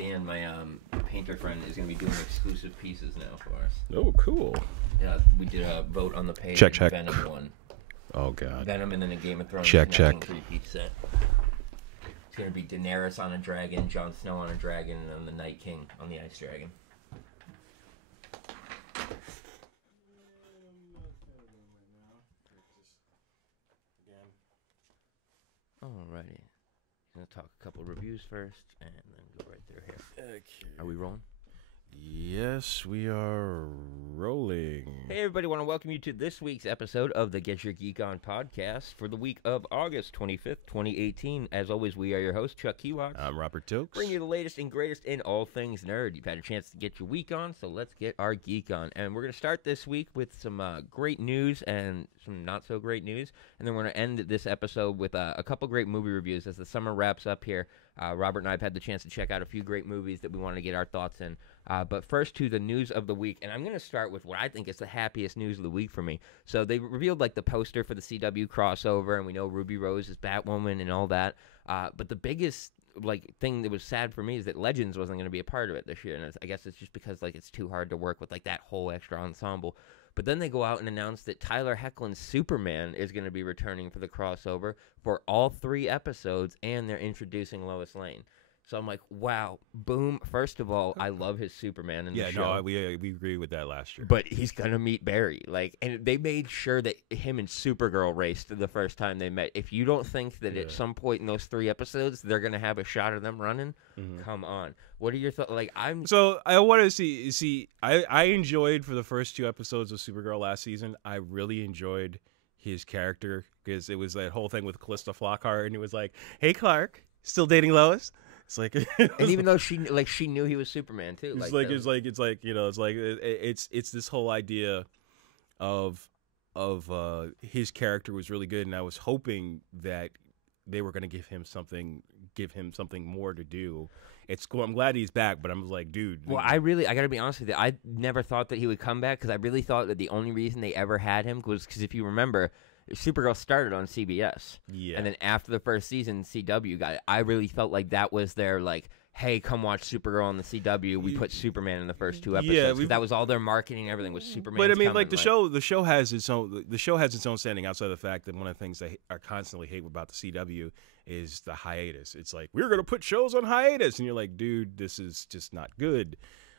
Dan, my painter friend, is going to be doing exclusive pieces now for us. Oh, cool. Yeah, we did a vote on the page. Check. Venom won. Oh, God. Venom and then a Game of Thrones Check. three-piece set. It's going to be Daenerys on a dragon, Jon Snow on a dragon, and then the Night King on the Ice Dragon. Alrighty. I'm going to talk a couple reviews first, and then go right through here. Okay. Are we rolling? Yes, we are rolling. Hey everybody, want to welcome you to this week's episode of the Get Your Geek On podcast for the week of August 25th, 2018. As always, we are your host, Chuck Keywalks. I'm Robert Tokes. Bring you the latest and greatest in all things nerd. You've had a chance to get your week on, so let's get our geek on. And we're going to start this week with some great news and some not so great news. And then we're going to end this episode with a couple great movie reviews as the summer wraps up here. Robert and I have had the chance to check out a few great movies that we want to get our thoughts in. But first to the news of the week, and I'm going to start with what I think is the happiest news of the week for me. So they revealed like the poster for the CW crossover, and we know Ruby Rose is Batwoman and all that. But the biggest like thing that was sad for me is that Legends wasn't going to be a part of it this year, and I guess it's just because like it's too hard to work with like that whole extra ensemble. But then they go out and announce that Tyler Hoechlin's Superman is going to be returning for the crossover for all 3 episodes, and they're introducing Lois Lane. So I'm like, wow, boom. First of all, I love his Superman in the show. No, we agree with that last year. But he's going to meet Barry. And they made sure that him and Supergirl raced the first time they met. If you don't think that at some point in those 3 episodes they're going to have a shot of them running, come on. What are your thoughts? So I want to see. I enjoyed for the first 2 episodes of Supergirl last season. I really enjoyed his character because it was that whole thing with Callista Flockhart, and it was like, "Hey, Clark, still dating Lois?" It's like, and even though she knew he was Superman too. It's this whole idea of his character was really good, and I was hoping that they were going to give him something more to do. It's cool. I'm glad he's back, but I'm like, dude. Well, I got to be honest with you. I never thought that he would come back because I really thought that the only reason they ever had him was because if you remember, Supergirl started on CBS. Yeah. And then after the first season, CW got it. I really felt like that was their like, hey, come watch Supergirl on the CW. We put Superman in the first 2 episodes. Yeah, that was all their marketing and everything was Superman. But I mean, like the show has its own standing outside of the fact that one of the things I constantly hate about the CW is the hiatus. It's like, we're gonna put shows on hiatus, and you're like, dude, this is just not good.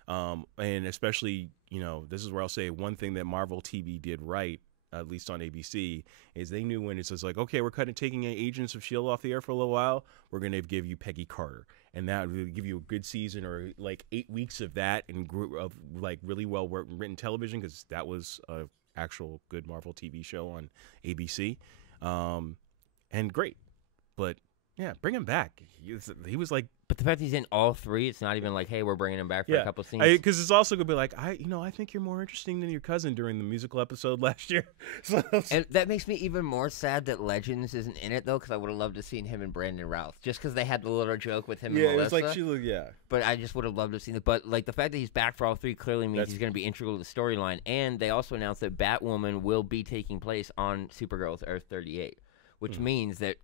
And especially, this is where I'll say one thing that Marvel TV did right, at least on ABC, is they knew when it's just like, okay, we're taking Agents of S.H.I.E.L.D. off the air for a little while, we're going to give you Peggy Carter. And that will give you a good season or like 8 weeks of that and of like really well written television, because that was an actual good Marvel TV show on ABC. And great. But yeah, bring him back. He was like... But the fact he's in all 3, it's not even like, hey, we're bringing him back for a couple scenes. Because it's also going to be like, I think you're more interesting than your cousin during the musical episode last year. And that makes me even more sad that Legends isn't in it, though, because I would have loved to seen him and Brandon Routh. Just because they had the little joke with him and Melissa. It was like, But I just would have loved to have seen it. But like the fact that he's back for all 3 clearly means he's going to be integral to the storyline. And they also announced that Batwoman will be taking place on Supergirl's Earth 38. Which means that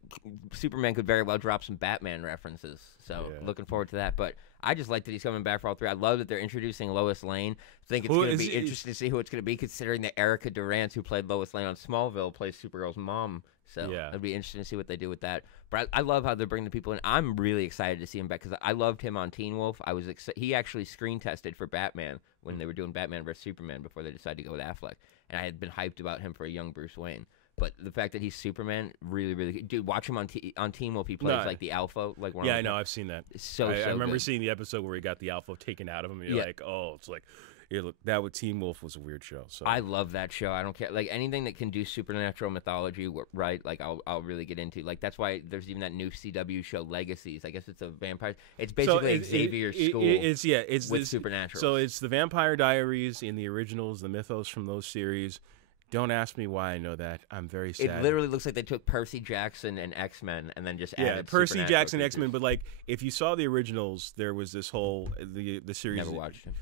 Superman could very well drop some Batman references. So looking forward to that. But I just like that he's coming back for all 3. I love that they're introducing Lois Lane. I think it's going to be interesting to see who it's going to be, considering that Erica Durance, who played Lois Lane on Smallville, plays Supergirl's mom. So it'll be interesting to see what they do with that. But I love how they're bringing the people in. I'm really excited to see him back because I loved him on Teen Wolf. He actually screen tested for Batman when they were doing Batman vs. Superman before they decided to go with Affleck. And I had been hyped about him for a young Bruce Wayne. But the fact that he's Superman, really, really good. Dude, watch him on Teen Wolf. He plays like the Alpha. I know. I've seen that. It's I remember good. seeing the episode where he got the Alpha taken out of him. And you're like, oh, it's like, that with Teen Wolf was a weird show. So I love that show. I don't care. Like anything that can do supernatural mythology, right? Like I'll really get into. Like that's why there's even that new CW show, Legacies. I guess it's a vampire. It's basically Xavier's school. It's with supernatural. So it's the Vampire Diaries in the originals, the mythos from those series. Don't ask me why I know that. I'm very sad. It literally looks like they took Percy Jackson and X-Men and then just added Percy Jackson, X-Men. But like, if you saw the originals, there was this whole the series. Never watched it.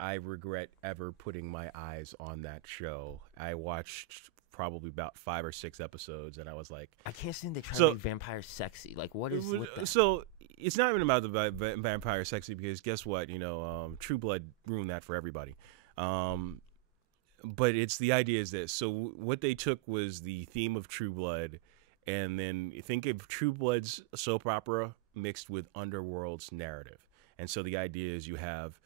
I regret ever putting my eyes on that show. I watched probably about 5 or 6 episodes, and I was like, I can't stand they try to make vampires sexy. Like, what is with that? So it's not even about the vampire sexy, because guess what? True Blood ruined that for everybody. But it's the idea is this. So what they took was the theme of True Blood, and then think of True Blood's soap opera mixed with Underworld's narrative. And so the idea is you have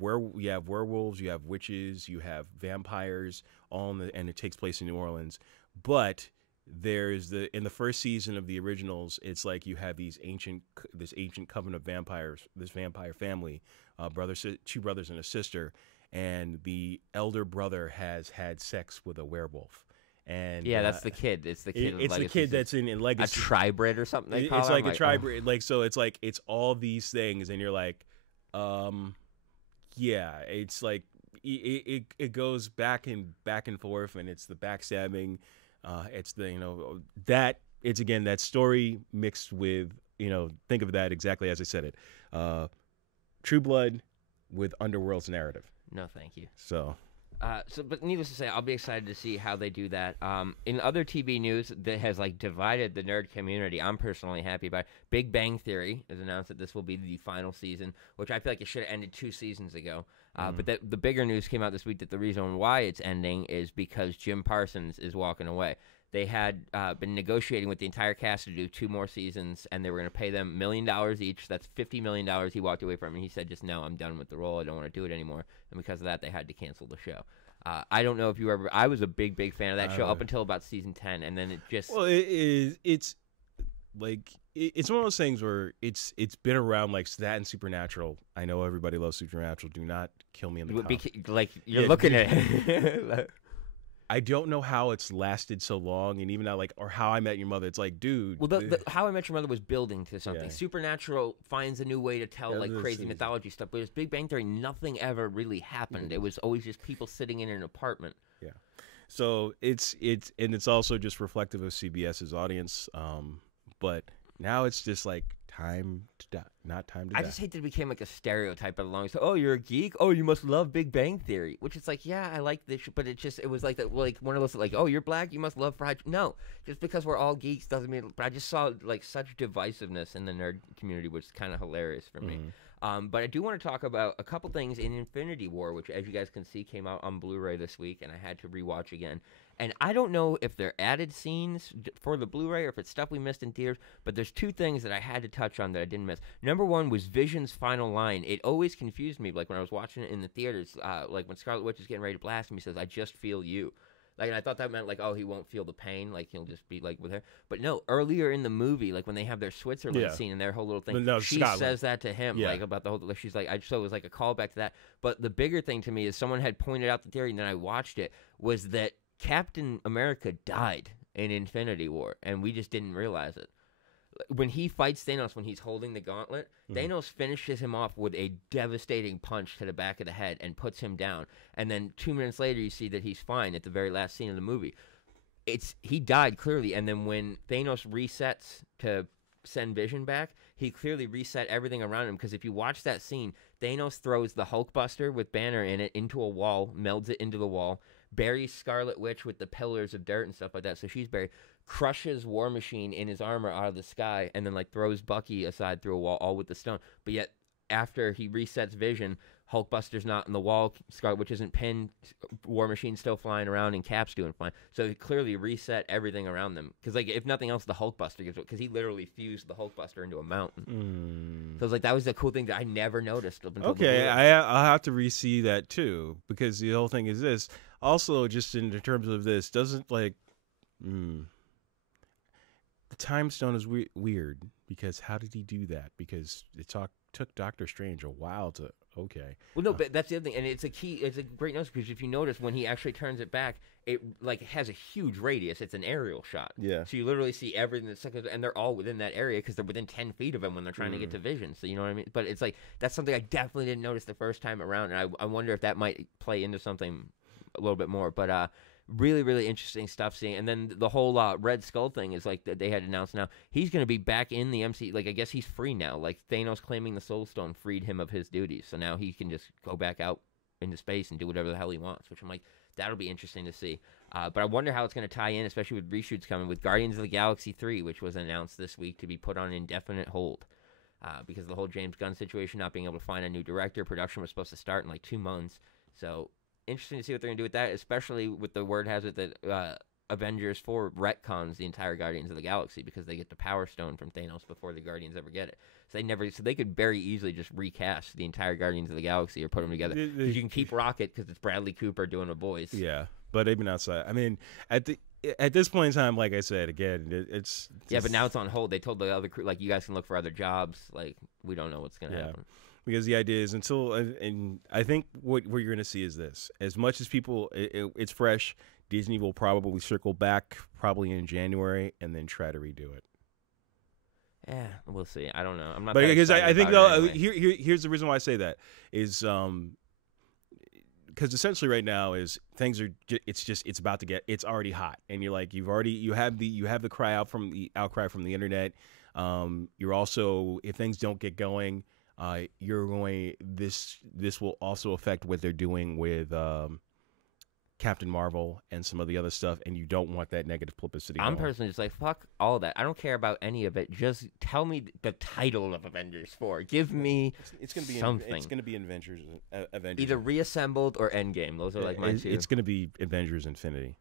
werewolves, you have witches, you have vampires, and it takes place in New Orleans. But there's in the first season of the originals, it's like you have this ancient coven of vampires, this vampire family, two brothers and a sister, and the elder brother has had sex with a werewolf. And that's the kid. It's the kid. It's the kid that's in Legacy. A tribrid or something. It's like a tribrid. Like, so it's like it's all these things, and you're like, it's like it goes back and forth, and it's the backstabbing. It's the it's again that story mixed with think of that exactly as I said it. True Blood with Underworld's narrative. No, thank you. But needless to say, I'll be excited to see how they do that. In other TV news that has divided the nerd community, I'm personally happy about it. Big Bang Theory has announced that this will be the final season, which I feel like it should have ended 2 seasons ago. But the bigger news came out this week that the reason why it's ending is because Jim Parsons is walking away. They had been negotiating with the entire cast to do 2 more seasons, and they were going to pay them $1 million each. That's $50 million he walked away from, and he said, just no, I'm done with the role. I don't want to do it anymore. And because of that, they had to cancel the show. I don't know if you ever – I was a big fan of that show up until about season 10, and then it just – Well, it's like it's one of those things where it's been around like that and Supernatural. I know everybody loves Supernatural. Do not kill me in the comments. You're looking at it. I don't know how it's lasted so long, and even now, or How I Met Your Mother, it's like, dude. Well, the How I Met Your Mother was building to something. Yeah. Supernatural finds a new way to tell crazy mythology stuff, but with Big Bang Theory, nothing ever really happened. Mm-hmm. It was always just people sitting in an apartment. Yeah, so it's also just reflective of CBS's audience. But now it's just like time to die, not time to die. I just hate that it became like a stereotype along. So, oh, you're a geek. Oh, you must love Big Bang Theory. Which is like, yeah, I like this, but it was like that. Like one of those like, oh, you're black. You must love fried. No, just because we're all geeks doesn't mean. But I just saw like such divisiveness in the nerd community, which is kind of hilarious for me. But I do want to talk about a couple things in Infinity War, which, as you guys can see, came out on Blu-ray this week, and I had to rewatch again. And I don't know if they're added scenes for the Blu-ray or if it's stuff we missed in theaters, but there's 2 things that I had to touch on that I didn't miss. Number one was Vision's final line. It always confused me, like when I was watching it in the theaters, like when Scarlet Witch is getting ready to blast him, he says, "I just feel you." Like, and I thought that meant, like, oh, he won't feel the pain, like, he'll just be, like, with her. But no, earlier in the movie, like, when they have their Switzerland scene and their whole little thing, she Scotland says that to him, like, about the whole, like, she's like, so it was, like, a callback to that. But the bigger thing to me is someone had pointed out the theory, and then I watched it, was that Captain America died in Infinity War, and we just didn't realize it. When he fights Thanos, when he's holding the gauntlet, Thanos finishes him off with a devastating punch to the back of the head and puts him down. And then 2 minutes later, you see that he's fine at the very last scene of the movie. He died, clearly. And then when Thanos resets to send Vision back, he clearly reset everything around him. Because if you watch that scene, Thanos throws the Hulkbuster with Banner in it into a wall, melds it into the wall, buries Scarlet Witch with the pillars of dirt and stuff like that, so she's buried, crushes War Machine in his armor out of the sky, and then like throws Bucky aside through a wall, all with the stone. But yet, after he resets Vision, Hulkbuster's not in the wall, Scarlet Witch isn't pinned, War Machine's still flying around, and Cap's doing fine. So he clearly reset everything around them. Because, like, if nothing else, the Hulkbuster gives it, because he literally fused the Hulkbuster into a mountain. So, like, that was the cool thing that I never noticed up until I'll have to re-see that, too. Because the whole thing is this. Also, just in terms of this, doesn't, like... the time stone is weird, because how did he do that? Because it took Doctor Strange a while to... Okay. Well, no, but that's the other thing, and it's a great notice, because if you notice, when he actually turns it back, it like has a huge radius. It's an aerial shot. Yeah. So you literally see everything that's, and they're all within that area, because they're within 10 feet of him when they're trying to get to Vision. So you know what I mean? But it's like, that's something I definitely didn't notice the first time around, and I wonder if that might play into something a little bit more. But really, really interesting stuff seeing. And then the whole Red Skull thing is like they had announced now he's going to be back in the MCU. Like, I guess he's free now. Like, Thanos claiming the Soul Stone freed him of his duties. So now he can just go back out into space and do whatever the hell he wants, which I'm like, that'll be interesting to see. But I wonder how it's going to tie in, especially with reshoots coming with Guardians of the Galaxy 3, which was announced this week to be put on indefinite hold because of the whole James Gunn situation, not being able to find a new director. Production was supposed to start in like 2 months. So interesting to see what they're going to do with that, especially with the word has it that Avengers 4 retcons the entire Guardians of the Galaxy because they get the Power Stone from Thanos before the Guardians ever get it. So they could very easily just recast the entire Guardians of the Galaxy or put them together. You can keep Rocket because it's Bradley Cooper doing a voice. Yeah, but even outside, I mean, at this point in time, like I said, again, it's just, yeah, but now it's on hold. They told the other crew like you guys can look for other jobs. Like we don't know what's gonna happen. Because the idea is and I think what you're going to see is this. As much as people, it's fresh, Disney will probably circle back probably in January and then try to redo it. Yeah, we'll see. I don't know. I'm not. But because I think though, anyway. here's the reason why I say that is because essentially right now is things are it's about to get it's already hot and you're like you have the outcry from the internet. You're also if things don't get going. This will also affect what they're doing with Captain Marvel and some of the other stuff, and you don't want that negative publicity. I'm personally just like, fuck all of that. I don't care about any of it. Just tell me the title of Avengers 4. Give me it's gonna be something. It's going to be Avengers. Either Reassembled or Endgame. Those are like my two. It's going to be Avengers Infinity.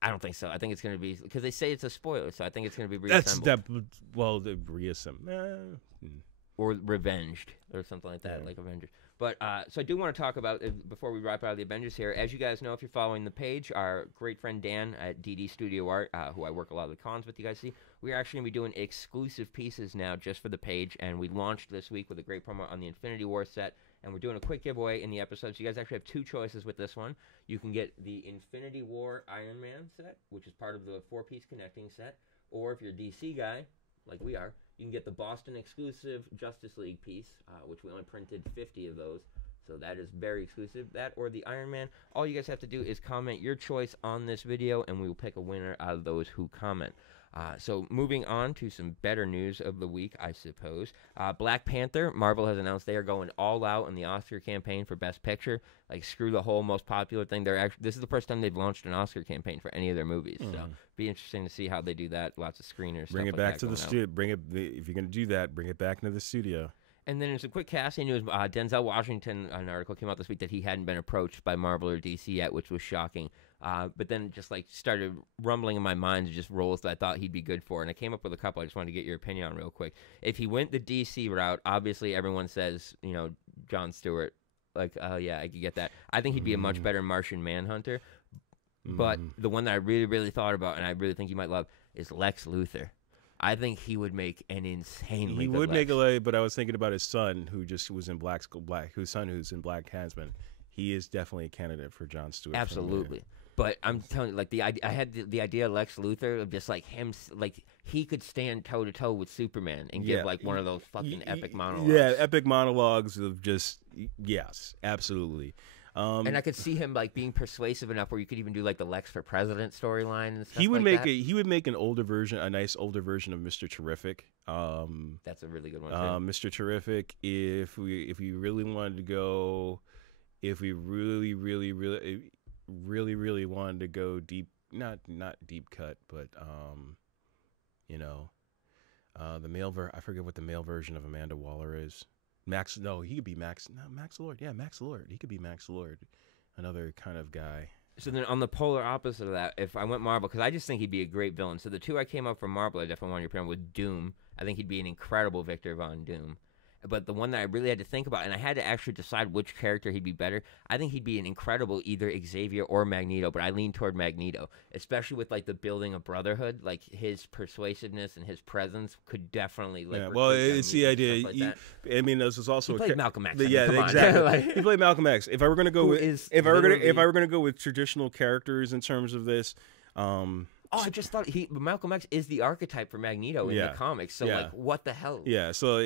I don't think so. I think it's going to be because they say it's a spoiler, so I think it's going to be Reassembled. The Reassembled. Or Revenged or something like that, like Avengers. But so I do want to talk about, before we wrap out the Avengers here, as you guys know, if you're following the page, our great friend Dan at DD Studio Art, who I work a lot of the cons with, you guys see, we're actually going to be doing exclusive pieces now just for the page, and we launched this week with a great promo on the Infinity War set, and we're doing a quick giveaway in the episode, so you guys actually have 2 choices with this one. You can get the Infinity War Iron Man set, which is part of the 4-piece connecting set, or if you're a DC guy, like we are, you can get the Boston exclusive Justice League piece, which we only printed 50 of those. So that is very exclusive. That or the Iron Man. All you guys have to do is comment your choice on this video, and we will pick a winner out of those who comment. So moving on to some better news of the week, I suppose. Black Panther, Marvel has announced they are going all out in the Oscar campaign for Best Picture. Like, screw the whole most popular thing. This is the first time they've launched an Oscar campaign for any of their movies. So be interesting to see how they do that. Lots of screeners. Bring it back to the studio. If you're going to do that, bring it back into the studio. And then there's a quick casting news. Denzel Washington, an article came out this week that he hadn't been approached by Marvel or DC yet, which was shocking. But then just like started rumbling in my mind just roles that I thought he'd be good for. And I came up with a couple I just wanted to get your opinion on real quick. If he went the DC route, obviously everyone says, Jon Stewart. Like, oh yeah, I could get that. I think he'd be a much better Martian Manhunter. But the one that I really, really thought about and I really think you might love is Lex Luthor. I think he would make an insanely good Lex. But I was thinking about his son, who just was in who's in Black Klansman. He is definitely a candidate for Jon Stewart. Absolutely. But I'm telling you, like I had the idea of Lex Luthor of just like him, like he could stand toe to toe with Superman and give like one of those fucking epic monologues. Yeah, epic monologues of just yes, absolutely. And I could see him like being persuasive enough where you could even do like the Lex for President storyline and stuff. He would like make he would make a nice older version of Mr. Terrific. That's a really good one too. Mr. Terrific. If we really wanted to go, if we really wanted to go deep, not deep cut, but the male I forget what the male version of Amanda Waller is. He could be Max Lord. Yeah, Max Lord. He could be Max Lord, another kind of guy. So then on the polar opposite of that, if I went Marvel, because I just think he'd be a great villain. So the 2 I came up from Marvel, I definitely wanted your opinion with Doom. I think he'd be an incredible Victor Von Doom. But the one that I really had to think about, and I had to actually decide which character he'd be better, I think he'd be an incredible either Xavier or Magneto, but I lean toward Magneto, especially with like the building of Brotherhood. Like his persuasiveness and his presence could definitely like. Yeah, well, it's the idea. Like I mean, this is also he played Malcolm X. Exactly. Like, he played Malcolm X. If I were gonna go if I were gonna go with traditional characters in terms of this. I just thought Malcolm X is the archetype for Magneto in the comics. So like, what the hell? Yeah. So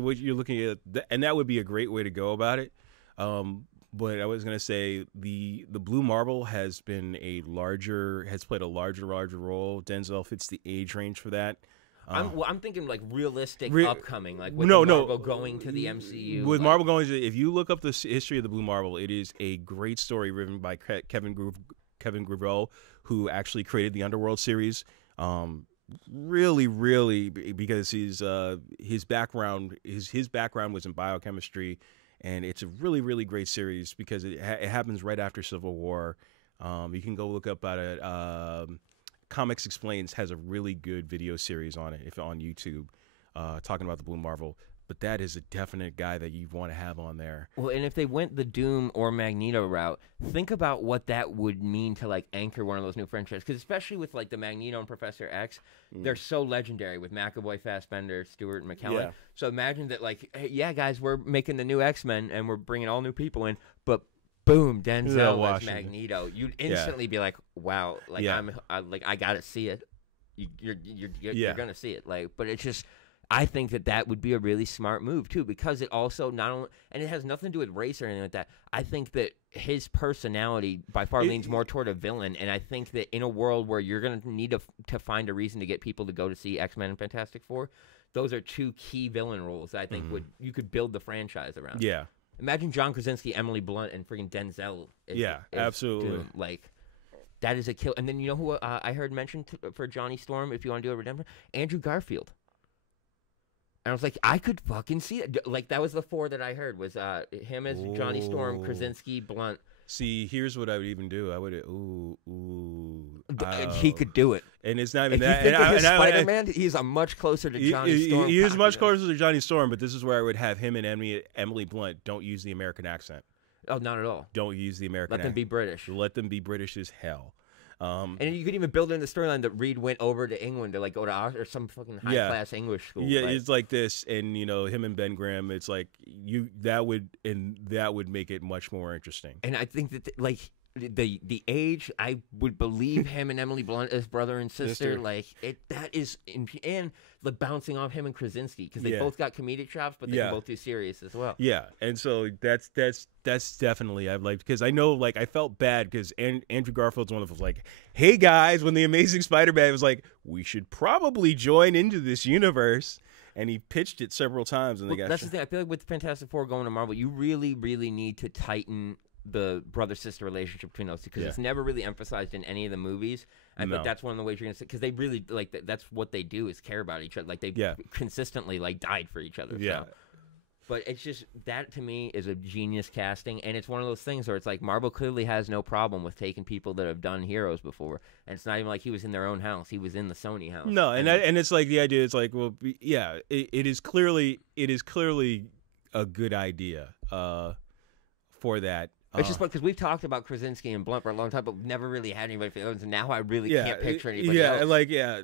what you're looking at, and that would be a great way to go about it. But I was gonna say the Blue Marble has played a larger role. Denzel fits the age range for that. I'm thinking like realistic upcoming, like with Marvel going to the MCU. With Marvel going to, if you look up the history of the Blue Marvel, it is a great story written by Kevin Greville, who actually created the Underworld series. Really, because his background was in biochemistry, and it's a really great series because it happens right after Civil War. You can go look up at it. Comics Explains has a really good video series on it, if on YouTube, talking about the Blue Marvel. But that is a definite guy that you want to have on there. Well, and if they went the Doom or Magneto route, think about what that would mean to like anchor one of those new franchises. Because especially with like the Magneto and Professor X, they're so legendary with McAvoy, Fassbender, Stewart, and McKellen. Yeah. So imagine that, like, hey, yeah, guys, we're making the new X-Men and we're bringing all new people in, but boom, Denzel as Magneto. You'd instantly be like, wow, like I gotta see it. You're gonna see it, like, but it's just. I think that would be a really smart move, too, because it also not only – and it has nothing to do with race or anything like that. I think that his personality by far leans more toward a villain, and I think that in a world where you're going to need to find a reason to get people to go to see X-Men and Fantastic Four, those are two key villain roles that I think you could build the franchise around. Yeah. Imagine John Krasinski, Emily Blunt, and freaking Denzel. Absolutely. Doom. Like, that is a kill. And then you know who I heard mentioned for Johnny Storm, if you want to do a redemption? Andrew Garfield. And I was like, I could fucking see it. Like, that was the four that I heard, was him as Johnny Storm, Krasinski, Blunt. See, here's what I would even do. I would, he could do it. And it's not even that. You think Spider-Man, he's much closer to Johnny Storm. He is much closer to Johnny Storm, but this is where I would have him and Emily Blunt. Don't use the American accent. Oh, not at all. Don't use the American accent. Let them be British. Let them be British as hell. And you could even build in the storyline that Reed went over to England to like go to or some fucking high class English school. Yeah, it's like this, and you know him and Ben Grimm. It's like that would make it much more interesting. And I think that like the age, I would believe him and Emily Blunt as brother and sister. Like that is and the bouncing off him and Krasinski because they both got comedic chops, but they can both do serious as well. Yeah, and so that's definitely I've liked because I know like I felt bad because Andrew Garfield's one of those like, hey guys, when the Amazing Spider-Man was like, we should probably join into this universe. And he pitched it several times, and that's the thing. I feel like with Fantastic Four going to Marvel, you really, really need to tighten the brother-sister relationship between those two because it's never really emphasized in any of the movies. But that's one of the ways you're gonna say because they really like that's what they do is care about each other. Like they consistently like died for each other. Yeah. So. But it's just that to me is a genius casting, and it's one of those things where it's like Marvel clearly has no problem with taking people that have done heroes before, and it's not even like he was in their own house; he was in the Sony house. No, and it's like the idea is like, well, yeah, it is clearly a good idea for that. It's just because we've talked about Krasinski and Blunt for a long time, but we've never really had anybody for those, and now I really can't picture anybody else.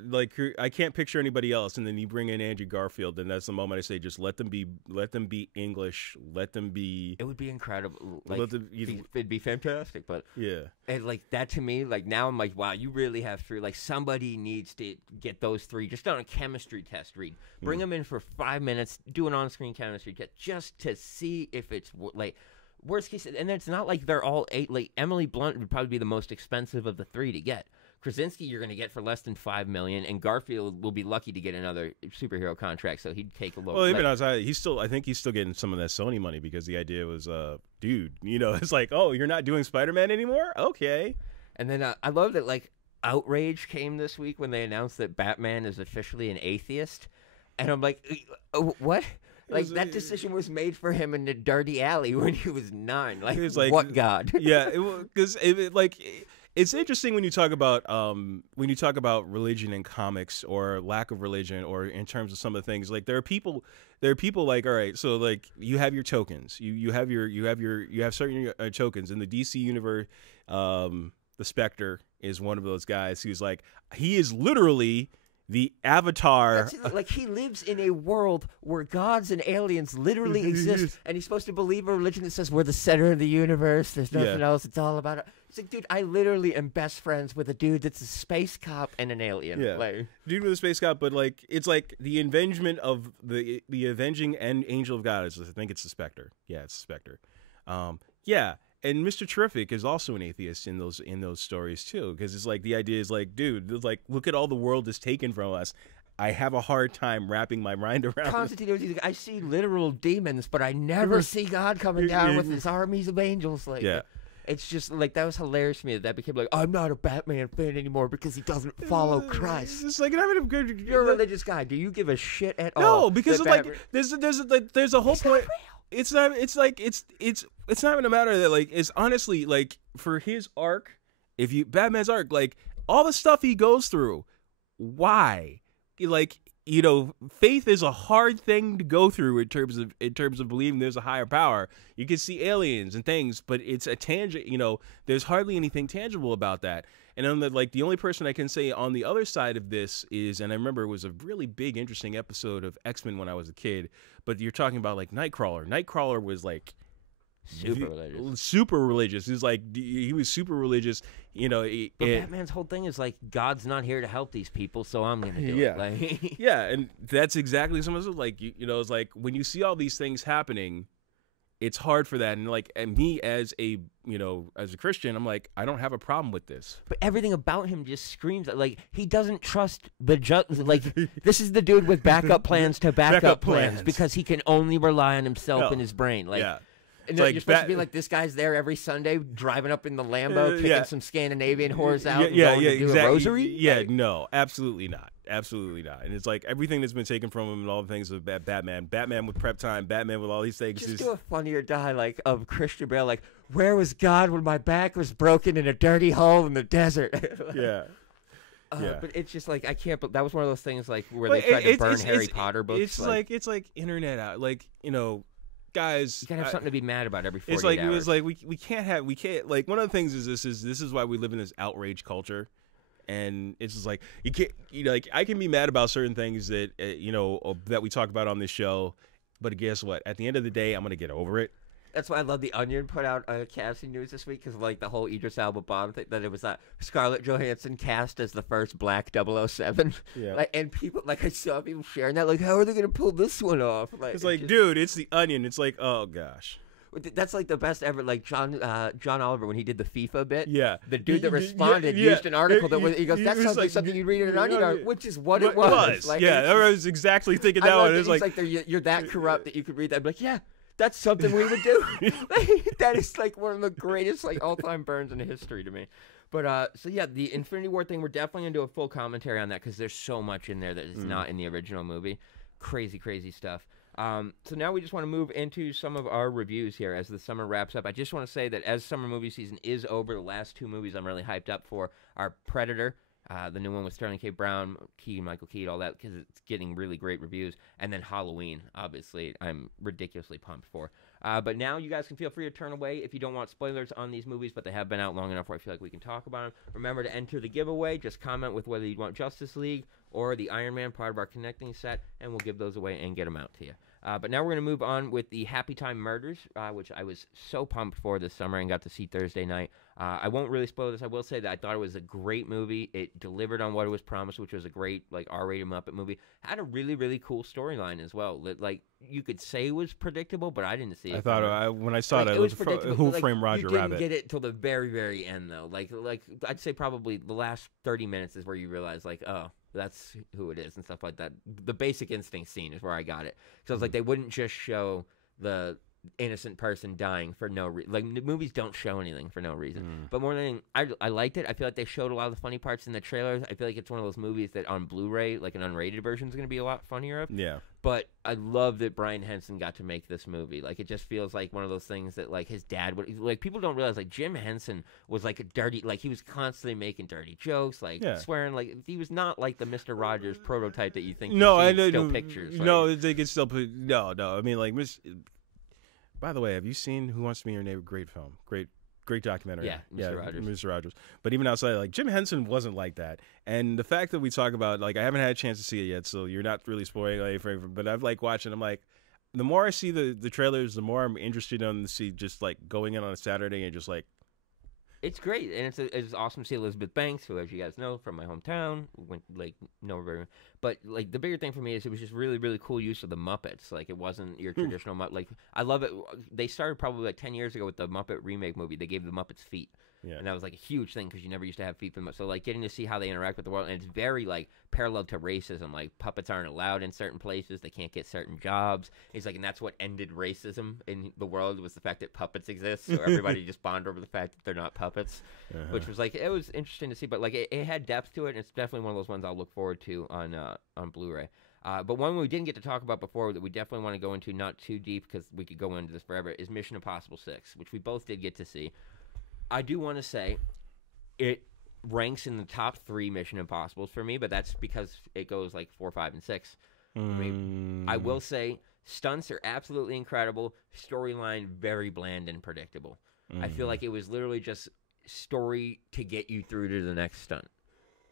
Like I can't picture anybody else, and then you bring in Andrew Garfield, and that's the moment I say, just let them be English, let them be. It would be incredible. Like, it'd be fantastic, but and like that to me, like now I'm like, wow, you really have three. Like somebody needs to get those three just on a chemistry test. Read, bring them in for 5 minutes, do an on-screen chemistry test, just to see if it's like. Worst case, and it's not like they're all eight. Like Emily Blunt would probably be the most expensive of the three to get. Krasinski, you're going to get for less than $5 million, and Garfield will be lucky to get another superhero contract, so he'd take a low. Well, even outside, I think he's still getting some of that Sony money because the idea was, dude, you know, it's like, oh, you're not doing Spider-Man anymore, okay. And then I love that like outrage came this week when they announced that Batman is officially an atheist, and I'm like, what? Like, that decision was made for him in the dirty alley when he was 9. Like what God? Yeah, because it's interesting when you talk about religion in comics or lack of religion or in terms of some of the things. Like there are people like, all right, so like you have your tokens, you have certain tokens in the DC universe. The Spectre is one of those guys who's like he is literally the Avatar. Like he lives in a world where gods and aliens literally exist, and he's supposed to believe a religion that says we're the center of the universe. There's nothing else. It's all about it. It's like, dude, I literally am best friends with a dude that's a space cop and an alien. Yeah, like, dude with a space cop, but like it's like the avengement of the avenging and angel of God. I think it's the Spectre. Yeah, it's the Spectre. Yeah. And Mr. Terrific is also an atheist in those stories too, because it's like the idea is like, dude, like look at all the world is taken from us. I have a hard time wrapping my mind around. Constantine, he's like, I see literal demons, but I never see God coming down with his armies of angels. Like, yeah. It's just like that was hilarious to me that became like I'm not a Batman fan anymore because he doesn't follow Christ. It's like You're a religious guy. Do you give a shit at all? No, because like there's a whole point. It's not. It's like it's not even a matter that like it's honestly like for his arc, if you Batman's arc, like all the stuff he goes through, why? Like, you know, faith is a hard thing to go through in terms of believing there's a higher power. You can see aliens and things, but it's a tangent. You know, there's hardly anything tangible about that. And on the only person I can say on the other side of this is, and I remember it was a really big, interesting episode of X-Men when I was a kid. But you're talking about like Nightcrawler. Nightcrawler was like super religious. He was like he was super religious. You know, but Batman's whole thing is like God's not here to help these people, so I'm gonna do it. Like, yeah, and that's exactly something like you know. It's like when you see all these things happening, it's hard for that. And like, and me as a as a Christian, I'm like, I don't have a problem with this. But everything about him just screams like he doesn't trust the like. This is the dude with backup plans to backup plans because he can only rely on himself and his brain. Like. Yeah. And you're supposed to be like, this guy's there every Sunday driving up in the Lambo, kicking some Scandinavian whores out and going to do a rosary? Yeah, no, absolutely not. Absolutely not. And it's like everything that's been taken from him and all the things of Batman with prep time, Batman with all these things. Just do a funnier die like of Christian Bale, like, where was God when my back was broken in a dirty hole in the desert? Yeah. But it's just like, I can't, but that was one of those things like where they tried to burn Harry Potter books. It's like internet out. Like, you know, guys, you gotta have something to be mad about every 48 it's like hours. It was like we can't like one of the things is this is why we live in this outrage culture, and it's just like you can't like I can be mad about certain things that that we talk about on this show, but guess what? At the end of the day, I'm gonna get over it. That's why I love The Onion put out casting news this week because like the whole Idris Elba Bond thing that it was Scarlett Johansson cast as the first Black 007. Yeah. Like, and people like I saw people sharing that like how are they gonna pull this one off? Like, it's like dude, it's The Onion. It's like oh gosh. That's like the best ever. Like John Oliver when he did the FIFA bit. Yeah, the dude that responded used an article that was. He goes, "That sounds like something you'd read in an Onion article," which is what it was. Like, yeah, I was exactly thinking that one. It was like you're that corrupt that you could read that. I'm like, yeah. That's something we would do. That is like one of the greatest like all-time burns in history to me. But so yeah, the Infinity War thing, we're definitely gonna do a full commentary on that because there's so much in there that is not in the original movie. Crazy stuff. So now we just want to move into some of our reviews here as the summer wraps up. I just want to say that as summer movie season is over, the last two movies I'm really hyped up for are Predator. The new one with Sterling K. Brown, Michael Keaton, all that, because it's getting really great reviews. And then Halloween, obviously, I'm ridiculously pumped for. But now you guys can feel free to turn away if you don't want spoilers on these movies, but they have been out long enough where I feel like we can talk about them. Remember to enter the giveaway. Just comment with whether you want Justice League or the Iron Man, part of our connecting set, and we'll give those away and get them out to you. But now we're going to move on with the Happy Time Murders, which I was so pumped for this summer and got to see Thursday night. I won't really spoil this. I will say that I thought it was a great movie. It delivered on what it was promised, which was a great like R-rated Muppet movie. Had a really cool storyline as well. That like you could say was predictable, but I didn't see it. I thought when I saw it was predictable. Who Framed Roger Rabbit? You didn't get it till the very end though. Like I'd say probably the last 30 minutes is where you realize like that's who it is and stuff like that. The Basic Instinct scene is where I got it. So I was like, they wouldn't just show the innocent person dying for no reason. Like, the movies don't show anything for no reason. But more than anything, I liked it. I feel like they showed a lot of the funny parts in the trailers. I feel like it's one of those movies that on Blu-ray, like an unrated version, is going to be a lot funnier of. Yeah. But I love that Brian Henson got to make this movie. Like, it just feels like one of those things that, like, his dad would... Like, people don't realize, like, Jim Henson was, like, a dirty... Like, he was constantly making dirty jokes, like, swearing. Like, he was not, like, the Mr. Rogers prototype that you think you see in still pictures. Like, no, they can still put... No. I mean, like, by the way, have you seen Who Wants to Be Your Neighbor? Great film. Great documentary. Yeah, Mr. Rogers. But even outside, like, Jim Henson wasn't like that. And the fact that we talk about, like, I haven't had a chance to see it yet, so you're not really spoiling anything. But I've, like, watched it. I'm like, the more I see the trailers, the more I'm interested in to see just, like, going in on a Saturday and just, like... It's great, and it's awesome to see Elizabeth Banks, who, as you guys know, from my hometown, know very. But like the bigger thing for me is it was just really cool use of the Muppets. Like it wasn't your traditional Muppet. Like I love it. They started probably like 10 years ago with the Muppet remake movie. They gave the Muppets feet. Yeah. And that was like a huge thing because you never used to have FIFA. So like getting to see how they interact with the world, and it's very like parallel to racism. Like puppets aren't allowed in certain places; they can't get certain jobs. He's like, and that's what ended racism in the world was the fact that puppets exist. So everybody just bonded over the fact that they're not puppets, which was like it was interesting to see. But like it had depth to it, and it's definitely one of those ones I'll look forward to on Blu-ray. But one we didn't get to talk about before that we definitely want to go into, not too deep because we could go into this forever, is Mission Impossible 6, which we both did get to see. I do want to say it ranks in the top 3 Mission Impossibles for me, but that's because it goes like 4, 5, and 6. I mean, I will say stunts are absolutely incredible. Storyline, very bland and predictable. I feel like it was literally just story to get you through to the next stunt.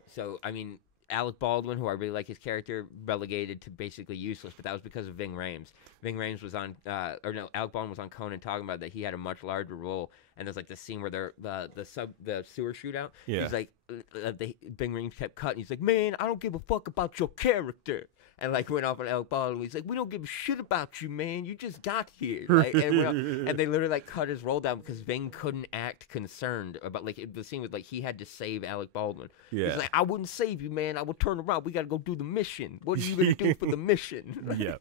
So, I mean, Alec Baldwin, who I really like his character, relegated to basically useless, but that was because of Ving Rhames. Ving Rhames was on, Alec Baldwin was on Conan talking about that he had a much larger role, and there's like the scene where they're the sewer shootout. Yeah. He's like, Ving Rhames kept cutting. He's like, man, I don't give a fuck about your character. And like went off on Alec Baldwin. He's like, we don't give a shit about you, man. You just got here. Like, and they literally like cut his role down because Ving couldn't act concerned about like the scene was like he had to save Alec Baldwin. Yeah. He's like, I wouldn't save you, man. I would turn around. We got to go do the mission. What are you gonna do for the mission? Yeah.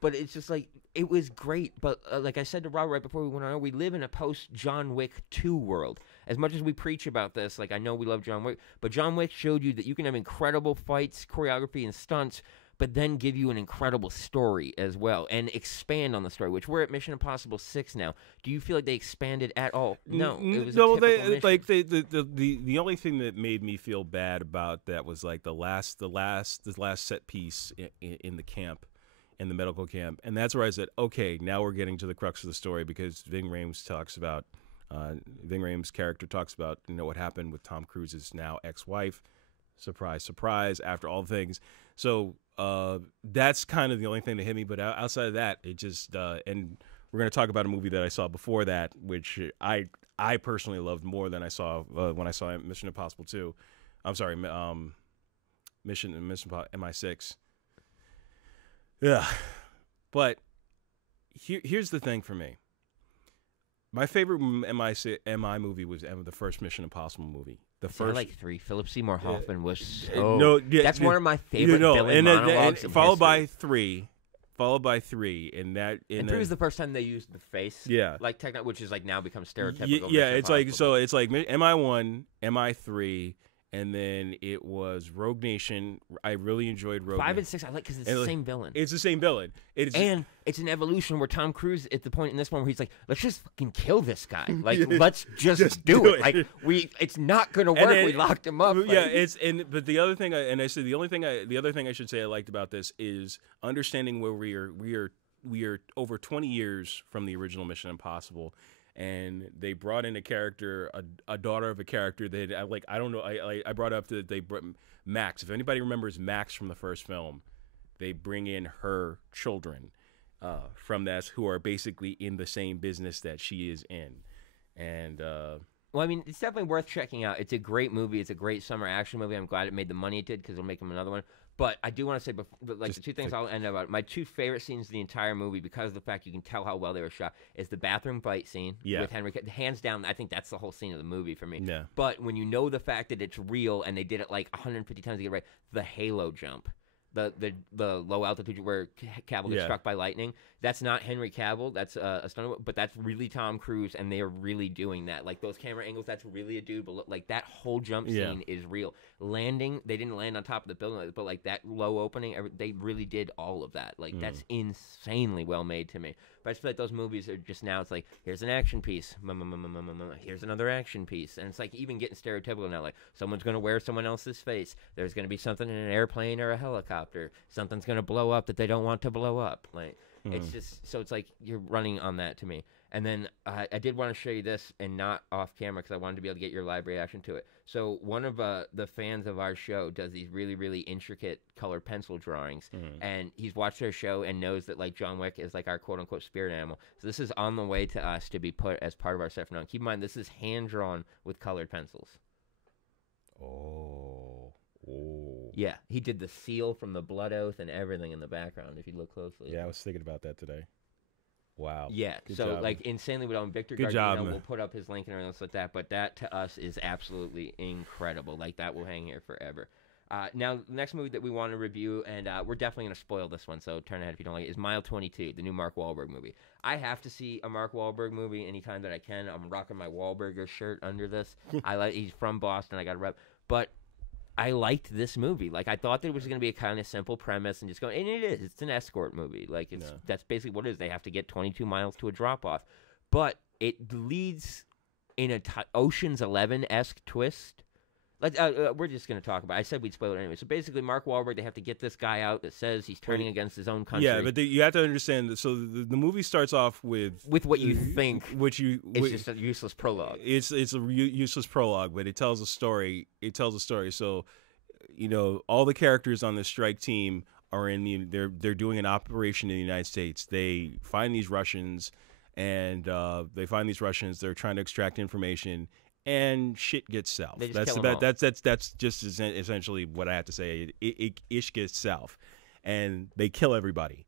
But it's just like it was great. But like I said to Rob right before we went on, we live in a post John Wick 2 world. As much as we preach about this, like I know we love John Wick, but John Wick showed you that you can have incredible fights, choreography, and stunts, but then give you an incredible story as well and expand on the story, which we're at Mission Impossible 6 now. Do you feel like they expanded at all? No, it was no. a typical mission. Like the only thing that made me feel bad about that was like the last set piece in the camp, in the medical camp, and that's where I said, okay, now we're getting to the crux of the story because Ving Rhames character talks about what happened with Tom Cruise's now ex-wife. Surprise, surprise. After all things, so. That's kind of the only thing that hit me, but outside of that, it just and we're going to talk about a movie that I saw before that, which I personally loved more than I saw when I saw Mission Impossible 2. I'm sorry, Mission Impossible MI6. Yeah, but here's the thing for me. My favorite MI movie was the first Mission Impossible movie. The first, like 3. Philip Seymour Hoffman was that's one of my favorite villain monologues in followed history. by 3, and 3 was the first time they used the face, like which is like now becomes stereotypical. Yeah, it's like it's like MI1, MI3. And then it was Rogue Nation. I really enjoyed Rogue Nation. 5 and 6 I like because it's the same villain. It's the same villain. And it's an evolution where Tom Cruise at the point in this one where he's like, let's just fucking kill this guy. Like, let's just do it. Like it's not gonna work. We locked him up. Yeah, but the other thing the other thing I should say I liked about this is understanding where we are over 20 years from the original Mission Impossible. And they brought in a character, a daughter of a character that I don't know. I brought up that they brought Max. If anybody remembers Max from the first film, they bring in her children from that who are basically in the same business that she is in. And well, I mean, it's definitely worth checking out. It's a great movie. It's a great summer action movie. I'm glad it made the money it did because it'll make them another one. But I do want to say, the two things I'll end about. My 2 favorite scenes of the entire movie, because of the fact you can tell how well they were shot, is the bathroom fight scene with Henry. Hands down, I think that's the whole scene of the movie for me. Yeah. But when you know the fact that it's real and they did it like 150 times to get it right, the Halo jump. The low altitude where Cavill gets struck by lightning. That's not Henry Cavill. That's a stunt, but that's really Tom Cruise, and they are really doing that. Like those camera angles, that's really a dude. But like that whole jump scene is real. Landing, they didn't land on top of the building, but like that low opening, they really did all of that. Like that's insanely well made to me. But I just feel like those movies are just now. It's like here's an action piece, here's another action piece, and it's like even getting stereotypical now. Like someone's gonna wear someone else's face. There's gonna be something in an airplane or a helicopter. Something's gonna blow up that they don't want to blow up. Like it's just so it's like you're running on that to me. And then I did want to show you this, and not off camera because I wanted to be able to get your live reaction to it. So one of the fans of our show does these really, really intricate colored pencil drawings, and he's watched our show and knows that like John Wick is like our quote-unquote spirit animal. So this is on the way to us to be put as part of our set from now on. Keep in mind, this is hand-drawn with colored pencils. Oh. Yeah, he did the seal from the Blood Oath and everything in the background, if you look closely. Yeah, I was thinking about that today. Wow. Yeah, Good so job. like insanely well done. Victor Good Gardino, job. we'll put up his link and everything else like that. But that to us is absolutely incredible. Like that will hang here forever. Now, the next movie that we want to review, and we're definitely going to spoil this one, so turn ahead if you don't like it, is Mile 22, the new Mark Wahlberg movie. I have to see a Mark Wahlberg movie anytime that I can. I'm rocking my Wahlburger shirt under this. He's from Boston. I got to rep. But I liked this movie. Like, I thought that it was going to be a kind of simple premise and just go, and it is. It's an escort movie. Like, that's basically what it is. They have to get 22 miles to a drop-off. But it leads in a Ocean's 11-esque twist. We're just going to talk about it. I said we'd spoil it anyway. So basically, Mark Wahlberg, they have to get this guy out that says he's turning against his own country. Yeah, but you have to understand. So the movie starts off with what you think, it's just a useless prologue. It's a useless prologue, but it tells a story. So, all the characters on the strike team are they're doing an operation in the United States. They find these Russians, and they're trying to extract information. And shit gets south. That's just essentially what I have to say. Ish gets south, and they kill everybody.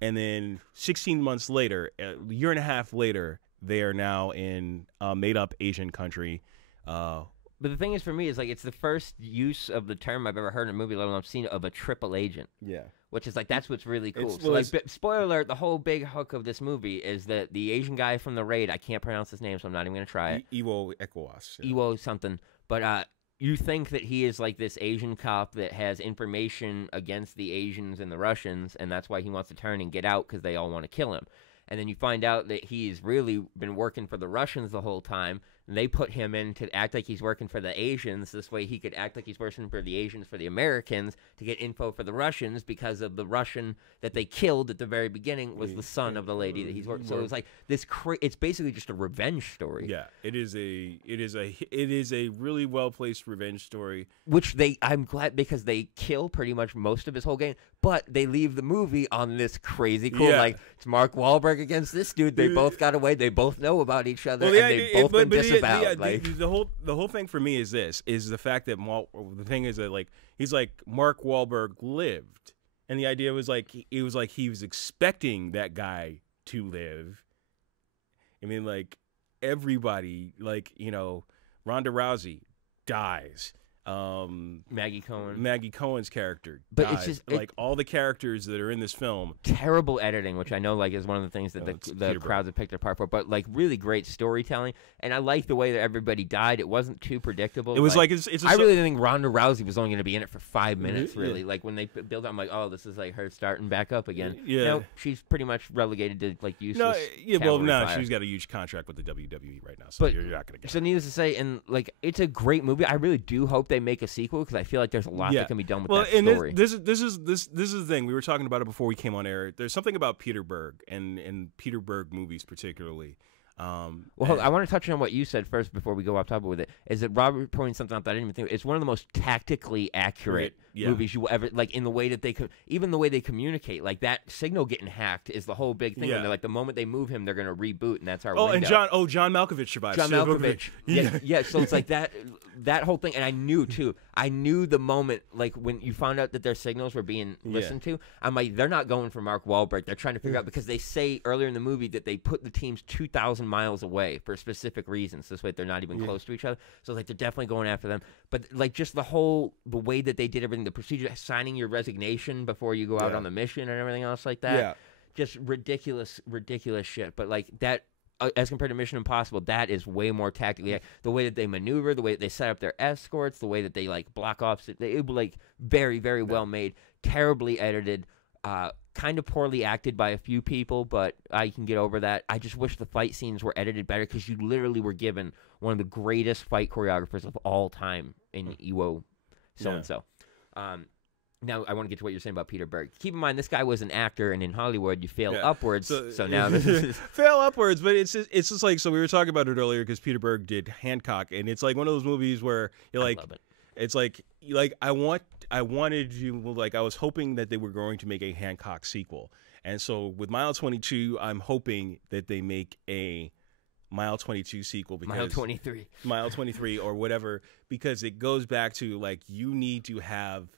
And then 16 months later, a year and a half later, they are now in a made-up Asian country. But the thing is, for me, is like it's the first use of the term I've ever heard in a movie, let alone I've seen, of a triple agent. Yeah. Which is like, that's what's really cool. Spoiler alert, the whole big hook of this movie is that the Asian guy from the raid, I can't pronounce his name, so I'm not even going to try it. Iwo Ecowas. Yeah. Iwo something. But you think that he is like this Asian cop that has information against the Asians and the Russians, and that's why he wants to turn and get out because they all want to kill him. And then you find out that he's really been working for the Russians the whole time. And they put him in to act like he's working for the Asians. This way he could act like he's working for the Asians, for the Americans, to get info for the Russians, because of the Russian that they killed at the very beginning was the son of the lady that he's working. So it was like this. It's basically just a revenge story. Yeah, it is a really well placed revenge story. Which I'm glad, because they kill pretty much most of his whole game, but they leave the movie on this crazy cool, like, it's Mark Wahlberg against this dude. They both got away. They both know about each other, and they've both been disavowed. The whole thing for me is the fact that the thing is that, like, he's like, Mark Wahlberg lived, and the idea was like he was expecting that guy to live. I mean, like, everybody, like, Ronda Rousey dies. Maggie Cohen's character but dies. It's just all the characters that are in this film. Terrible editing, which I know, like, is one of the things that the crowds have picked apart for, but like really great storytelling. And I like the way that everybody died. It wasn't too predictable. It was I really didn't think Ronda Rousey was only going to be in it for 5 minutes. Really, like when they build it, I'm like, oh, this is like her starting back up again. Yeah, no, she's pretty much relegated to like useless. She's got a huge contract with the WWE right now, so you're not going to get. So needless to say, and like, it's a great movie. I really do hope they make a sequel, because I feel like there's a lot that can be done with that story. This is the thing. We were talking about it before we came on air. There's something about Peter Berg and Peter Berg movies particularly. I want to touch on what you said first before we go off topic with it. Is that Robert pointed something out that I didn't even think of. It's one of the most tactically accurate movies you will ever, like, in the way that even the way they communicate. Like, that signal getting hacked is the whole big thing. And they're like, the moment they move him, they're going to reboot, and that's our window. And John Malkovich survives. John Malkovich. Yeah. So it's like that whole thing, and I knew too. I knew the moment, like, when you found out that their signals were being listened to. I'm like, they're not going for Mark Wahlberg. They're trying to figure out, because they say earlier in the movie that they put the teams 2,000 miles away for specific reasons. This way, they're not even close to each other. So like, they're definitely going after them. But like, just the way that they did everything, the procedure, signing your resignation before you go out on the mission and everything else like that. Yeah. Just ridiculous shit. But like that. As compared to Mission Impossible, that is way more tactically. The way that they maneuver, the way that they set up their escorts, the way that they like block off, it was like very, very well made, terribly edited, kind of poorly acted by a few people, but I can get over that. I just wish the fight scenes were edited better, because you literally were given one of the greatest fight choreographers of all time in Iwo so-and-so. Now, I want to get to what you're saying about Peter Berg. Keep in mind, this guy was an actor, and in Hollywood, you fail upwards. So now this is... Fail upwards, but it's just like, so we were talking about it earlier, because Peter Berg did Hancock, and it's like one of those movies where you're like... I love it. It's like I wanted you, like, I was hoping that they were going to make a Hancock sequel. And so with Mile 22, I'm hoping that they make a Mile 22 sequel, because Mile 23 or whatever, because it goes back to, like, you need to have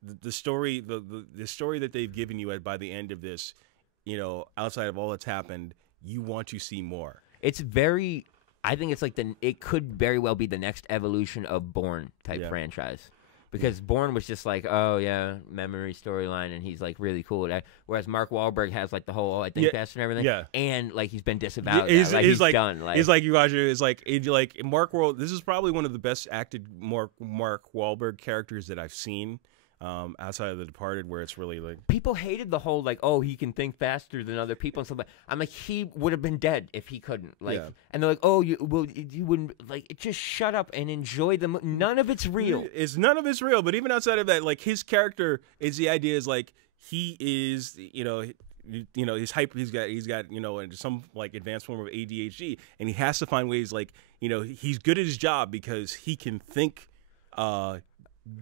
the story, the story that they've given you by the end of this outside of all that's happened, you want to see more. It's very. I think it's like it could very well be the next evolution of Bourne type franchise. Because Bourne was just like, oh, yeah, memory storyline, and he's, like, really cool at that. Whereas Mark Wahlberg has, like, the whole, I think best and everything. Yeah. And, like, he's been disavowed. He's like, done. Like, he's like, you watch it, it's like Mark Wahlberg, this is probably one of the best acted Mark Wahlberg characters that I've seen. Outside of The Departed, where it's really like people hated the whole like, oh, he can think faster than other people and stuff. I'm like, he would have been dead if he couldn't. Like, and they're like, oh, you wouldn't like. Just shut up and enjoy the. None of it's real. None of it's real. But even outside of that, like his character is the idea is like he is he's hyper. He's got some like advanced form of ADHD, and he has to find ways like he's good at his job because he can think.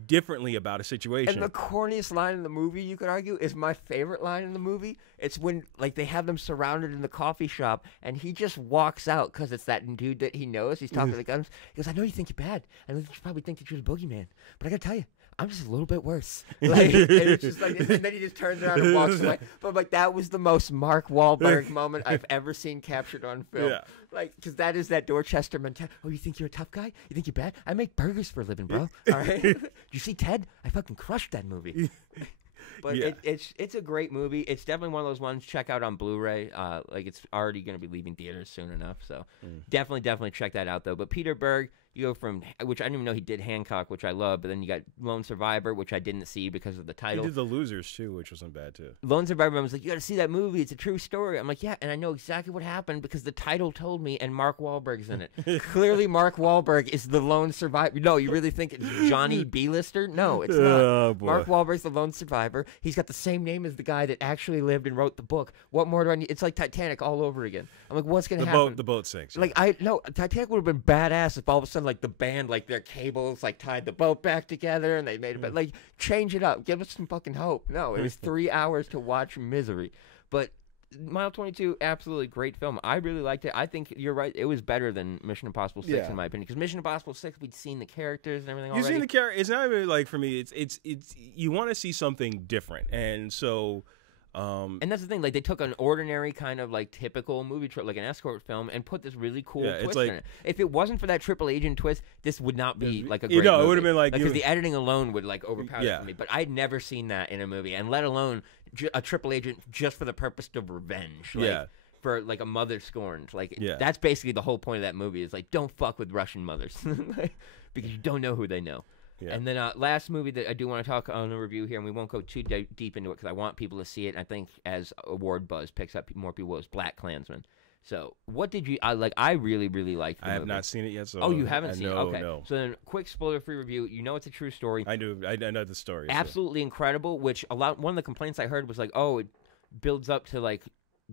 Differently about a situation. And the corniest line in the movie, you could argue, is my favorite line in the movie. It's when like they have them surrounded in the coffee shop, and he just walks out because it's that dude that he knows. He's talking to the guns. He goes, "I know you think you're bad. I know you probably think that you're the boogeyman, but I gotta tell you, I'm just a little bit worse." Like, and it's just like, and then he just turns around and walks away. But like that was the most Mark Wahlberg moment I've ever seen captured on film. Yeah. Like, because that is that Dorchester mentality. Oh, you think you're a tough guy? You think you're bad? I make burgers for a living, bro. All right. You see Ted? I fucking crushed that movie. But it's a great movie. It's definitely one of those ones check out on Blu-ray. Like it's already going to be leaving theaters soon enough. So definitely check that out though. But Peter Berg, you go from which I didn't even know he did Hancock, which I love. But then you got Lone Survivor, which I didn't see because of the title. He did The Losers too, which wasn't bad too. Lone Survivor, I was like, you got to see that movie. It's a true story. I'm like, yeah, and I know exactly what happened because the title told me, and Mark Wahlberg's in it. Clearly, Mark Wahlberg is the Lone Survivor. No, you really think it's Johnny B-lister? No, it's not. Oh, boy. Mark Wahlberg's the Lone Survivor. He's got the same name as the guy that actually lived and wrote the book. What more do I need? It's like Titanic all over again. I'm like, what's gonna happen? The boat sinks. Like Titanic would have been badass if all of a sudden like the band like their cables like tied the boat back together and they made it. But like change it up, give us some fucking hope. No, it was 3 hours to watch misery. But Mile 22, absolutely great film. I really liked it. I think you're right. It was better than Mission Impossible 6 in my opinion. Because Mission Impossible 6, we'd seen the characters and everything already. You've seen the characters. It's not really like for me. It's you want to see something different, and so. And that's the thing, like they took an ordinary kind of like typical movie trope, like an escort film, and put this really cool twist in it. If it wasn't for that triple agent twist, this would not be like a great movie. It would have been like because the editing alone would like overpower it for me. But I'd never seen that in a movie, and let alone a triple agent just for the purpose of revenge. Like, for like a mother scorned. Like that's basically the whole point of that movie is like don't fuck with Russian mothers because you don't know who they know. Yeah. And then last movie that I do want to talk on the review here, and we won't go too deep into it because I want people to see it. And I think as award buzz picks up more people, was Black Klansman. So what did you like? I really liked the movie. I have not seen it yet. So oh, you haven't seen it? Okay. No. So then, quick spoiler-free review. You know it's a true story. I do. I know the story. Absolutely incredible. Which one of the complaints I heard was like, oh, it builds up to like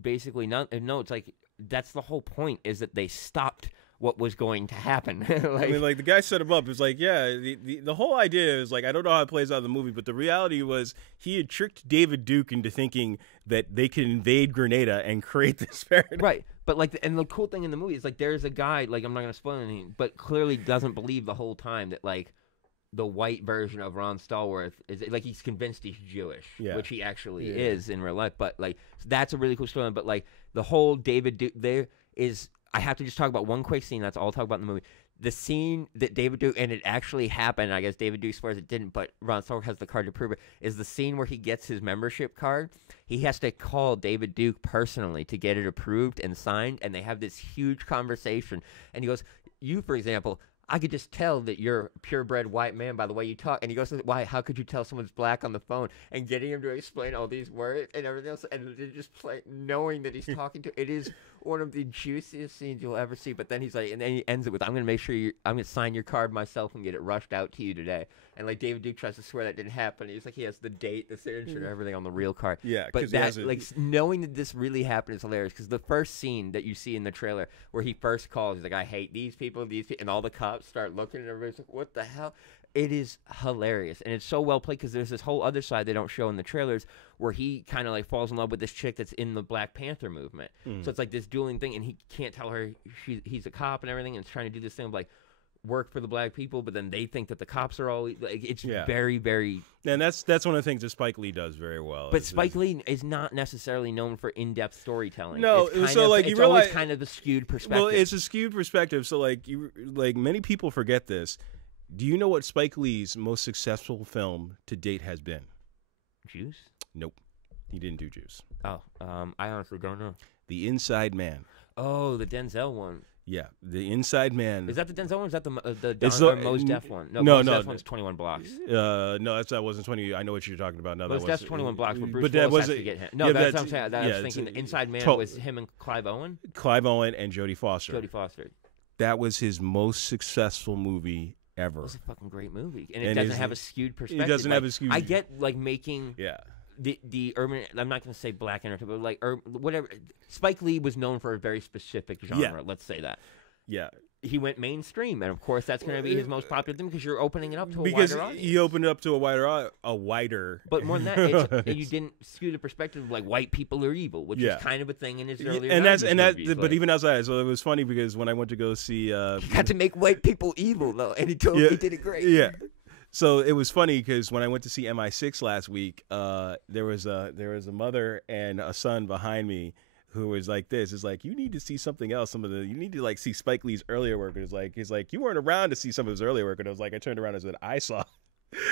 basically none. No, it's like that's the whole point is that they stopped what was going to happen. Like, I mean, like the guy set him up. It's like, yeah, the whole idea is like, I don't know how it plays out in the movie, but the reality was he had tricked David Duke into thinking that they could invade Grenada and create this paradigm. Right. But like, and the cool thing in the movie is like, there's a guy, like, I'm not going to spoil anything, but clearly doesn't believe the whole time that like the white version of Ron Stallworth is like, he's convinced he's Jewish, which he actually is in real life. But like, that's a really cool story. But like the whole David Duke there is, I have to just talk about one quick scene. That's all I'll talk about in the movie. The scene that David Duke, and it actually happened, I guess David Duke swears it didn't, but Ron Stallworth has the card to prove it, is the scene where he gets his membership card. He has to call David Duke personally to get it approved and signed, and they have this huge conversation. And he goes, you, for example, I could just tell that you're a purebred white man by the way you talk. And he goes, why? How could you tell someone's black on the phone? And getting him to explain all these words and everything else, and just knowing that he's talking to, it is one of the juiciest scenes you'll ever see. But then he's like, and then he ends it with, I'm going to make sure I'm going to sign your card myself and get it rushed out to you today. And like David Duke tries to swear that didn't happen. He's like, he has the date, the signature, and everything on the real card. Yeah, but that, like, knowing that this really happened is hilarious because the first scene that you see in the trailer where he first calls, he's like, I hate these people, and all the cops start looking and everybody's like, what the hell? It is hilarious, and it's so well played because there's this whole other side they don't show in the trailers where he kind of like falls in love with this chick that's in the Black Panther movement. So it's like this dueling thing, and he can't tell her he's a cop and everything, and it's trying to do this thing of like, work for the black people, but then they think that the cops are all like, it's Yeah. very, very. And that's one of the things that Spike Lee does very well. But Spike Lee is not necessarily known for in-depth storytelling. No, it's kind so of, like you it's realize, always kind of the skewed perspective. well, it's a skewed perspective. So like many people forget this. Do you know what Spike Lee's most successful film to date has been? Juice? Nope, he didn't do Juice. Oh, I honestly don't know. The Inside Man. Oh, the Denzel one. Yeah, The Inside Man. Is that the Denzel one? Or is that the It's Don, or Mos Def one? No, no, Mos no, Def one's 21 Blocks. No, that wasn't 20. I know what you're talking about. No, Mos that Def's was 21 Blocks, but Bruce but that Willis has wasn't- to get him. No, yeah, that's what I'm saying. I yeah, was thinking the Inside Man was him and Clive Owen. Clive Owen and Jodie Foster. Jodie Foster. That was his most successful movie It ever. was a fucking great movie, and it And doesn't is- have a skewed perspective. It doesn't like, have a skewed. I get like making Yeah. the urban. I'm not going to say black entertainment, but like whatever. Spike Lee was known for a very specific genre. Yeah. Let's say that. Yeah. He went mainstream, and of course that's going to be his most popular thing because you're opening it up to a Because wider audience. you opened it up to a wider. But more than that, you didn't skew the perspective of like white people are evil, which Yeah. is kind of a thing in his earlier. And that's 90s movies, but like, even outside, so it was funny because when I went to go see, he got to make white people evil though, and he totally did it great. Yeah. So it was funny because when I went to see MI6 last week, there was a mother and a son behind me who was like this. It's like, you need to see something else. You need to like see Spike Lee's earlier work. And he's like, you weren't around to see some of his earlier work. And I was like, I turned around and said, I saw.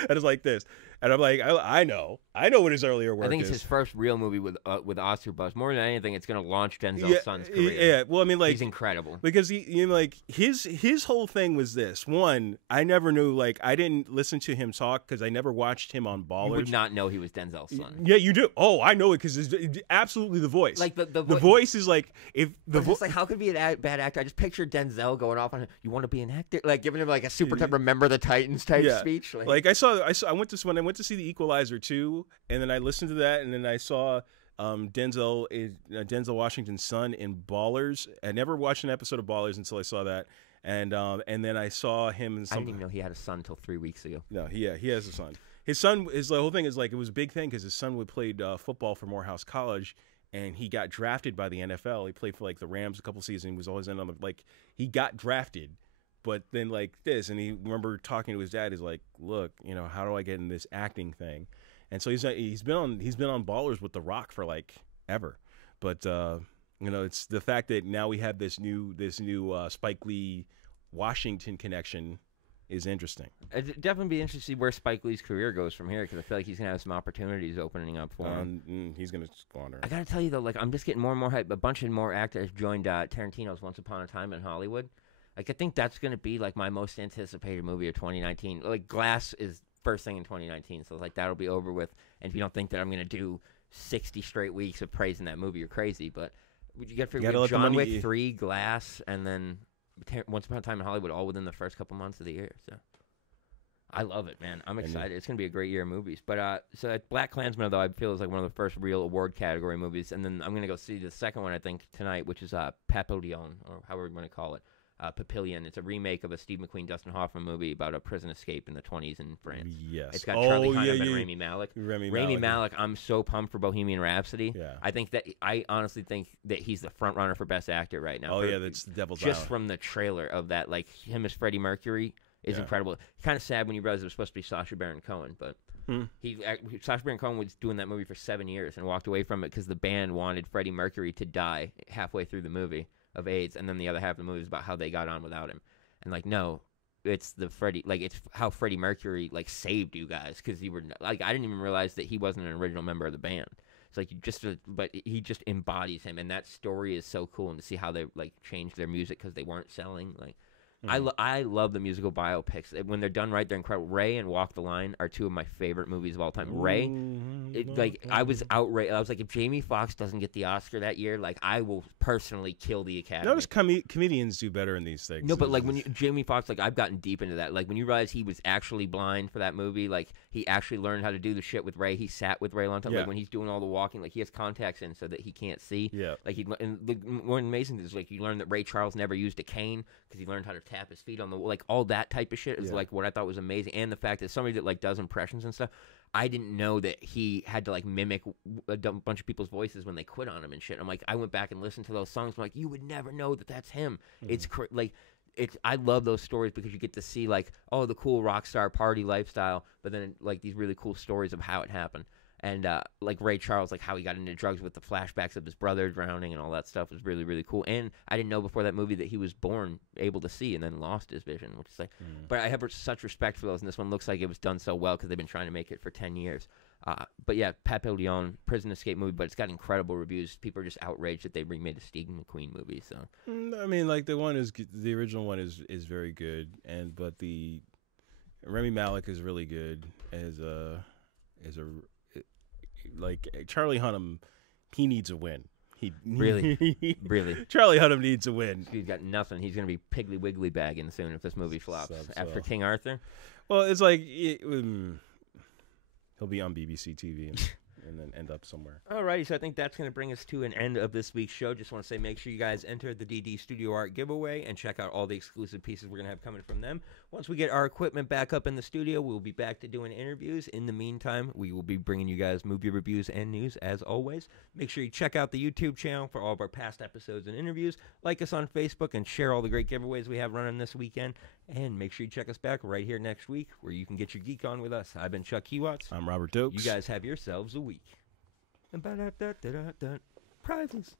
And it's like this, and I'm like, I know what his earlier work is. I think it's his first real movie with Oscar buzz. More than anything, it's going to launch Denzel's son's career. Yeah, well, I mean, like, he's incredible because like his whole thing was this. One, I never knew, like, I didn't listen to him talk because I never watched him on Ballers. You would not know he was Denzel's son. Yeah, you do. Oh, I know it because it's absolutely the voice. Like the voice is like if the voice. Like, how could he be a bad actor? I just pictured Denzel going off on, "You want to be an actor?" Like giving him like a super type "Remember the Titans" type speech. Like when I went to see The Equalizer 2, and then I listened to that, and then I saw Denzel Washington's son in Ballers. I never watched an episode of Ballers until I saw that, and then I saw him in some. I didn't even know he had a son until 3 weeks ago. No, he has a son. His son is the whole thing is like it was a big thing because his son played football for Morehouse College, and he got drafted by the NFL. He played for like the Rams a couple seasons. He was always in on the he got drafted. But then like this, and he remember talking to his dad. He's like, "Look, how do I get in this acting thing?" And so he's been on Ballers with The Rock for like ever. But it's the fact that now we have this new Spike Lee Washington connection is interesting. It'd definitely be interesting to see where Spike Lee's career goes from here because I feel like he's gonna have some opportunities opening up for him. He's gonna squander. I gotta tell you though, like I'm just getting more and more hype. A bunch of more actors joined Tarantino's Once Upon a Time in Hollywood. Like, I think that's going to be, like, my most anticipated movie of 2019. Like, Glass is first thing in 2019, so, like, that'll be over with. And if you don't think that I'm going to do 60 straight weeks of praising that movie, you're crazy. But you got to figure John Wick 3, Glass, and then Once Upon a Time in Hollywood all within the first couple months of the year. So I love it, man. I'm excited. It's going to be a great year of movies. But so Black Klansman, though, I feel is like one of the first real award category movies. And then I'm going to go see the second one, I think, tonight, which is Papillon, or however you want to call it. Papillon. It's a remake of a Steve McQueen, Dustin Hoffman movie about a prison escape in the 20s in France. Yes. It's got Charlie Hunnam and Rami Malek. Rami Malek, I'm so pumped for Bohemian Rhapsody. Yeah. I honestly think that he's the front runner for Best Actor right now. That's the Devil's Just Island. from the trailer of that, like him as Freddie Mercury is incredible. Kind of sad when you realize it was supposed to be Sacha Baron Cohen, but Sacha Baron Cohen was doing that movie for 7 years and walked away from it because the band wanted Freddie Mercury to die halfway through the movie of AIDS, and then the other half of the movie is about how they got on without him. And like, no, it's it's how Freddie Mercury like saved you guys because you were like, I didn't even realize that he wasn't an original member of the band. It's like but he just embodies him, and that story is so cool. And to see how they like changed their music because they weren't selling like. I love the musical biopics. When they're done right, they're incredible. Ray and Walk the Line are two of my favorite movies of all time. Ray, I was outraged. I was like, if Jamie Foxx doesn't get the Oscar that year, like I will personally kill the Academy. Notice comedians do better in these things. No, but like Jamie Foxx, like I've gotten deep into that. Like when you realize he was actually blind for that movie, like he actually learned how to do the shit with Ray. He sat with Ray a long time. Yeah. Like when he's doing all the walking, like he has contacts in so that he can't see. Yeah. Like and the more amazing thing is like you learn that Ray Charles never used a cane because he learned how to tap his feet on the like all that type of shit is like what I thought was amazing. And the fact that somebody that like does impressions and stuff, I didn't know that he had to like mimic a bunch of people's voices when they quit on him and shit. I'm like, I went back and listened to those songs. I'm like, you would never know that that's him. It's like I love those stories because you get to see like, oh, the cool rock star party lifestyle, but then like these really cool stories of how it happened. And like Ray Charles, like how he got into drugs with the flashbacks of his brother drowning and all that stuff was really, really cool. And I didn't know before that movie that he was born able to see and then lost his vision, which is like, but I have such respect for those. And this one looks like it was done so well because they've been trying to make it for 10 years. But yeah, Pepe Leon, prison escape movie, but it's got incredible reviews. People are just outraged that they remade a Steve McQueen movie. So I mean, like the original one is very good, but the Remy Malek is really good as a like Charlie Hunnam. He needs a win. Really? Charlie Hunnam needs a win. He's got nothing. He's gonna be Piggly Wiggly bagging soon if this movie flops after King Arthur. Well, it's like he'll be on BBC TV and then end up somewhere. Alrighty, so I think that's going to bring us to an end of this week's show. Just want to say make sure you guys enter the DD Studio Art giveaway and check out all the exclusive pieces we're going to have coming from them. Once we get our equipment back up in the studio, we'll be back to doing interviews. In the meantime, we will be bringing you guys movie reviews and news as always. Make sure you check out the YouTube channel for all of our past episodes and interviews. Like us on Facebook and share all the great giveaways we have running this weekend. And make sure you check us back right here next week where you can get your geek on with us. I've been Chuck Hewatts. I'm Robert Dokes. You guys have yourselves a week. Prizes.